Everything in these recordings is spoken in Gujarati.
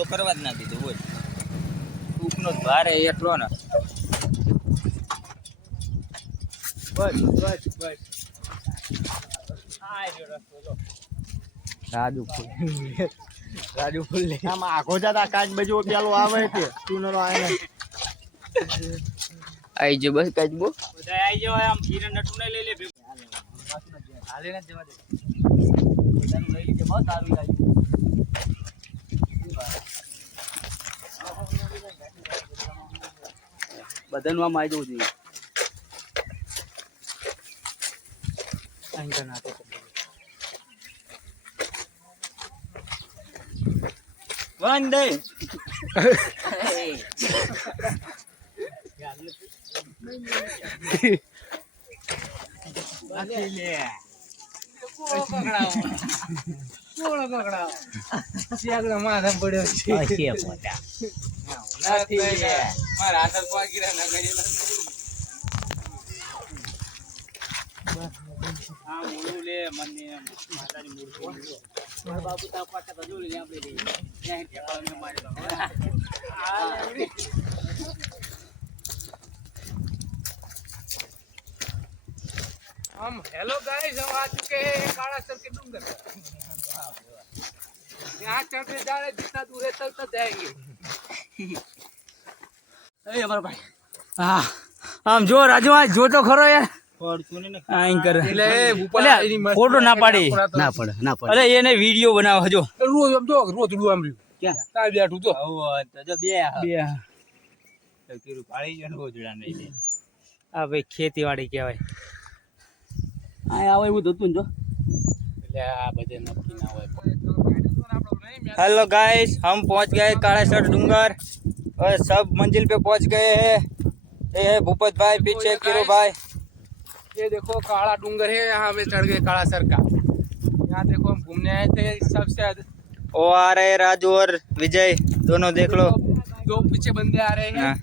તો કરવા જ ના દીધું હોય. ટૂંકનો ભારે એટલો ને. બસ બસ બસ. રાજુ ફૂલ. રાજુ ફૂલ આમાં આખો જાતા કાચ બાજુ પેલો આવે છે ટુનરો આવે આઈ જો બસ કાચ બો બધા આઈ જો આમ કિરણ નટુ ને લઈ લે હાલે ને જવા દે. પોતાનું લઈ લીધે બહુ આવી જાય બધાનું આમ આવી જવું જોઈએ. અહીં પડ્યો તો. વંદે. બાબુ તા પાટા તો જોઈ લે આપણે ત્યાં ઠેકાણે મારી દો हम हेलो गाइस हम आ चुके हैं कालासर के डूंगर यहाँ चढ़ते जा रहे जितना दूर है तक तक जाएंगे એ અમારો ભાઈ. હા. આમ જો તો ખરો યાર. તો એટલે આ બધે નક્કી ના હોય. હેલો ગાય હમ પહોંચ ગયે કાળેશ્વર ડુંગર. और सब मंजिल पे पहुंच गए हैं ये है भूपत भाई पीछे किरो भाई ये देखो काला डूंगर है यहाँ पे चढ़ गए कालासर का यहाँ देखो हम घूमने आए थे सबसे अधिक वो आ रहे हैं राजू और विजय दोनों देख लो दो पीछे बंदे आ रहे हैं हाँ।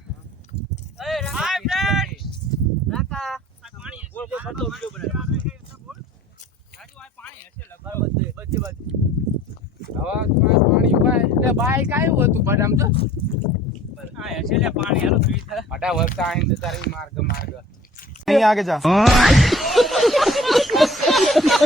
હવા તમારે પાણી હોય એટલે બાઈક આવ્યું હતું પણ આમ તો અટા વરસા આઈને જતા રહી માર્ગ માર્ગ. જા.